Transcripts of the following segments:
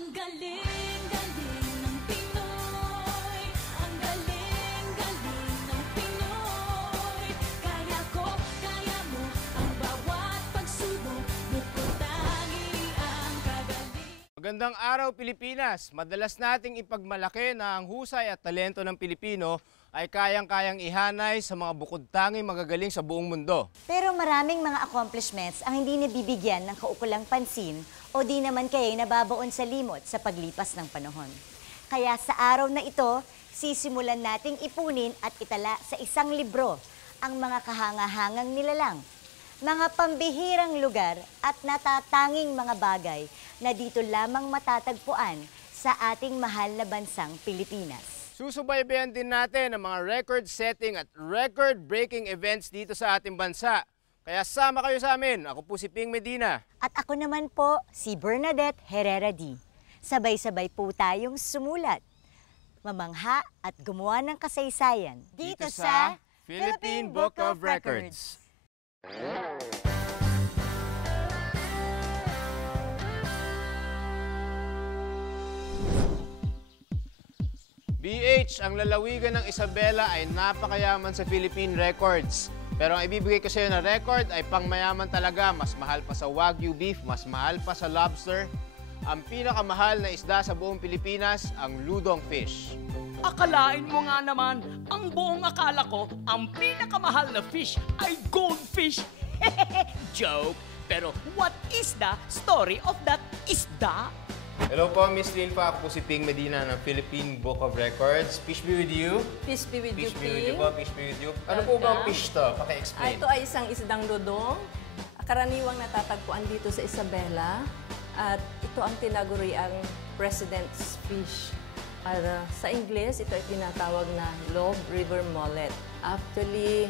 Ang galing-galing ng Pinoy. Ang galing-galing ng Pinoy. Kaya ko, kaya mo, ang bawat pagsubok, bukod tangi ang kagaling. Magandang araw, Pilipinas! Madalas nating ipagmalaki na ang husay at talento ng Pilipino ay kayang-kayang ihanay sa mga bukod-tanging magagaling sa buong mundo. Pero maraming mga accomplishments ang hindi nabibigyan ng kaukulang pansin o di naman kaya'y nababaon sa limot sa paglipas ng panahon. Kaya sa araw na ito, sisimulan nating ipunin at itala sa isang libro ang mga kahangahangang nilalang, mga pambihirang lugar at natatanging mga bagay na dito lamang matatagpuan sa ating mahal na bansang Pilipinas. Susubaybayan din natin ang mga record-setting at record-breaking events dito sa ating bansa. Kaya sama kayo sa amin. Ako po si Ping Medina. At ako naman po, si Bernadette Herrera D. Sabay-sabay po tayong sumulat, mamangha at gumawa ng kasaysayan dito sa Philippine Book of Records. BH, ang lalawigan ng Isabela ay napakayaman sa Philippine records. Pero ang ibibigay ko sa iyo na record ay pangmayaman talaga. Mas mahal pa sa Wagyu beef, mas mahal pa sa lobster. Ang pinakamahal na isda sa buong Pilipinas, ang ludong fish. Akalain mo nga naman, ang buong akala ko, ang pinakamahal na fish ay goldfish. Joke! Pero what is the story of that isda? Hello po, Miss Lilfa. Ako po si Ping Medina ng Philippine Book of Records. Peace be with you. Peace be with you, Peace be with you Ping. po. Peace be with you. Ano po ba ang fish to? Paki-explain. Ito ay isang isdang dudong. Karaniwang natatagpuan dito sa Isabela. At ito ang tinaguriang President's Fish. Sa Ingles, ito ay tinatawag na Love River Mullet. Actually,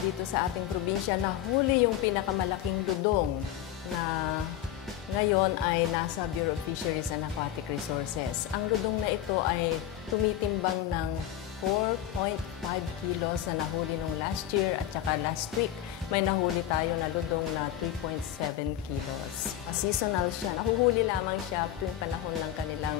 dito sa ating probinsya, nahuli yung pinakamalaking dudong na ngayon ay nasa Bureau of Fisheries and Aquatic Resources. Ang ludong na ito ay tumitimbang ng 4.5 kilos na nahuli nung last year at saka last week may nahuli tayo na ludong na 3.7 kilos. Seasonal siya. Nahuhuli lamang siya tuwing panahon ng kanilang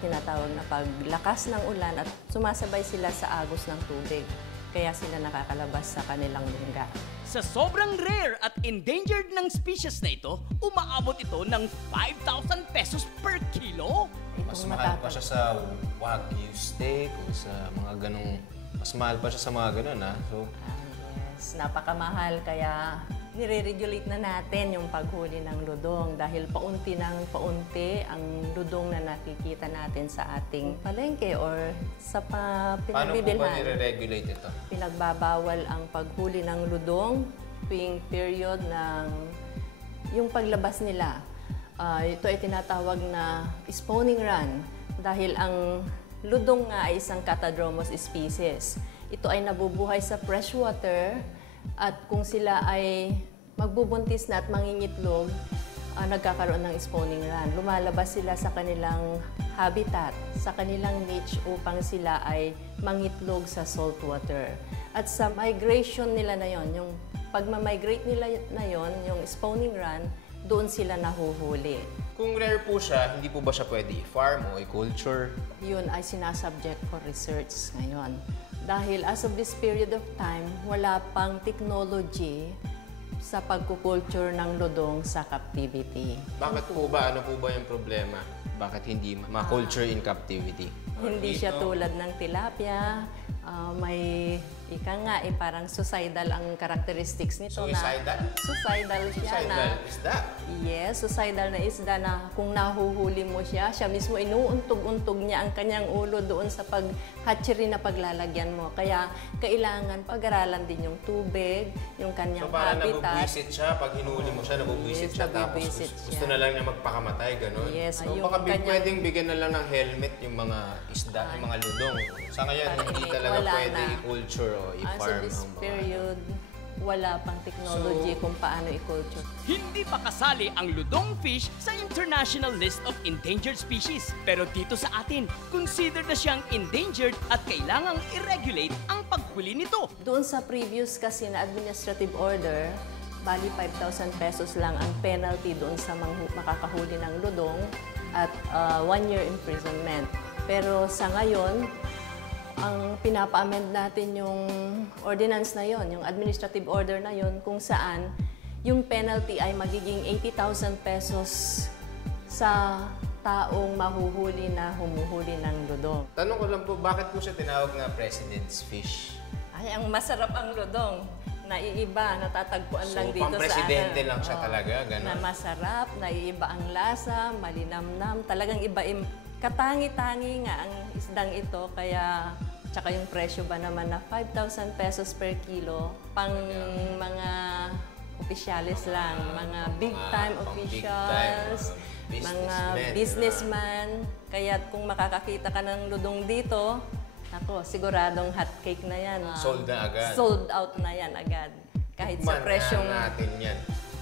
tinatawag na paglakas ng ulan at sumasabay sila sa agos ng tubig. Kaya sila nakakalabas sa kanilang lungga. Sa sobrang rare at endangered ng species na ito, umaabot ito ng 5,000 pesos per kilo. Mas mahal pa siya sa Wagyu steak o sa mga ganong... Mas mahal pa siya sa mga ganon, ha? So, Yes, napakamahal kaya nire-regulate na natin yung paghuli ng ludong dahil paunti ng paunti ang ludong na nakikita natin sa ating palengke or sa paano po ba pinagbibilhan. nire-regulate ito? Pinagbabawal ang paghuli ng ludong tuwing period ng yung paglabas nila. Ito ay tinatawag na spawning run dahil ang ludong nga ay isang Catadromous species. Ito ay nabubuhay sa freshwater at kung sila ay magbubuntis na at mangingitlog, nagkakaroon ng spawning run. Lumalabas sila sa kanilang habitat, sa kanilang niche upang sila ay mangitlog sa saltwater. At sa migration nila na yon, yung pagmamigrate nila na yon, yung spawning run, doon sila nahuhuli. Kung rare po siya, hindi po ba siya pwede i-farm o i-culture? Yun ay sinasubject for research ngayon. Dahil as of this period of time, wala pang technology sa pagkukulture ng ludong sa captivity. Bakit po ba? Ano po ba yung problema? Bakit hindi ma-culture in captivity? Hindi siya tulad ng tilapia. May ika nga, parang suicidal ang characteristics nito. Suicidal? Suicidal siya Suicidal na. isda? Yes, suicidal na isda na kung nahuhuli mo siya, siya mismo inuuntog-untog niya ang kanyang ulo doon sa hatchery na paglalagyan mo. Kaya kailangan pag-aralan din yung tubig, yung kanyang So parang habitat. nabubwisit siya, pag hinuli mo siya, nabubwisit Yes, siya, tapos nabubwisit gusto siya. na lang niya magpakamatay, gano'n? Yes, So yung baka kanyang- pwedeng bigyan na lang ng helmet yung mga isda, yung mga ludong. Sa ngayon, hindi talaga Wala pwede na. i-culture o As of i-farm this ang mga... period, wala pang technology kung paano i-culture. Hindi pa kasali ang ludong fish sa International List of Endangered Species. Pero dito sa atin, considered na siyang endangered at kailangang i-regulate ang paghuli nito. Doon sa previous kasi na administrative order, bali 5,000 pesos lang ang penalty doon sa makakahuli ng ludong. at 1 year imprisonment. Pero sa ngayon, ang pinapa-amend natin yung ordinance na yon, yung administrative order na yon, kung saan yung penalty ay magiging 80,000 pesos sa taong mahuhuli na humuhuli ng dudong. Tanong ko lang po, bakit po siya tinawag na President's Fish? Ay, ang masarap ang dudong. Naiiba, natatagpuan So, lang dito sa pang-presidente lang siya talaga, gano'n? Na masarap, naiiba ang lasa, malinamnam. Talagang iba, katangi-tangi nga ang isdang ito. Kaya, tsaka yung presyo ba naman na 5,000 pesos per kilo, pang mga opisyalis lang, mga big-time officials, mga businessman. Kaya kung makakakita ka ng ludong dito, ako, siguradong hot cake na yan. Sold na agad. Sold out na yan agad. Kahit sa presyong natin yan.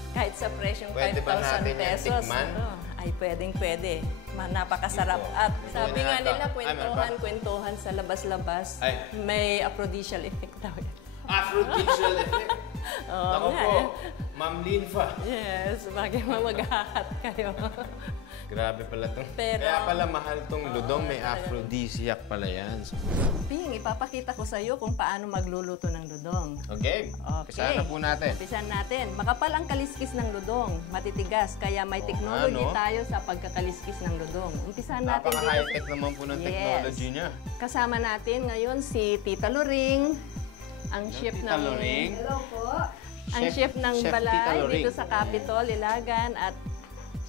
kahit sa presyong Pwede ba 5,000 natin yan pesos. tikman? Ay, pwedeng-pwede. Napakasarap. At sabi nga nila, kwentuhan sa labas-labas, Ay. may aphrodisial effect daw yan. Aphrodisial effect. Naku nga, po, Ma'am Linfa. Yes, bagay maghahat kayo. Grabe pala itong. Pero- Kaya pala mahal tong ludong, may aphrodisiac pala yan. Ping, ipapakita ko sa iyo kung paano magluluto ng ludong. Okay, umpisa na po natin. Umpisan natin. Makapal ang kaliskis ng ludong, matitigas, kaya may technology ano? tayo sa pagkakaliskis ng ludong. Umpisan natin Napaka-high-tech naman po ng Yes. technology niya. Kasama natin ngayon si Tita Loring, ang chef Tita ng Loring. ang chef ng Chef Tita balay Loring. dito sa Capitol, Ilagan, at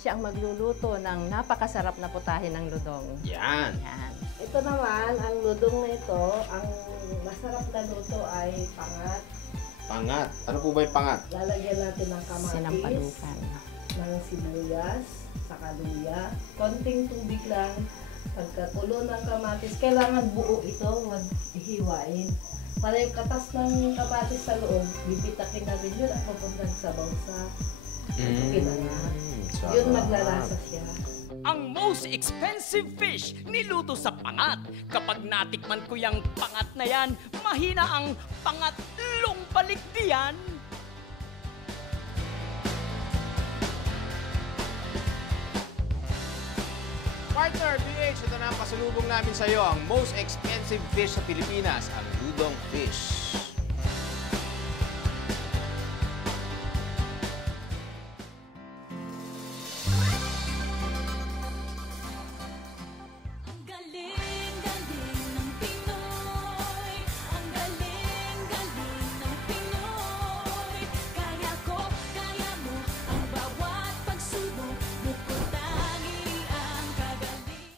siya ang magluluto ng napakasarap na putahe ng ludong. Yan. Yan. Ito naman, ang ludong na ito, ang masarap na luto ay pangat. Pangat. Ano po ba yung pangat? Lalagyan natin ng kamatis, Sinampalukan. ng sibuyas, saka luya. Konting tubig lang. Pagkakulo ng kamatis, kailangan buo ito, huwag hiwain. Para yung katas ng kamatis sa loob, bibitakin natin yun at papuntang sabaw sa pinangat. Yun maglalasa siya. Ang most expensive fish niluto sa pangat. Kapag natikman ko yung pangat na yan, mahina ang pangatlong balikdiyan. Partner PH, ito na ang pasalubong namin sa iyo, ang most expensive fish sa Pilipinas, ang ludong fish.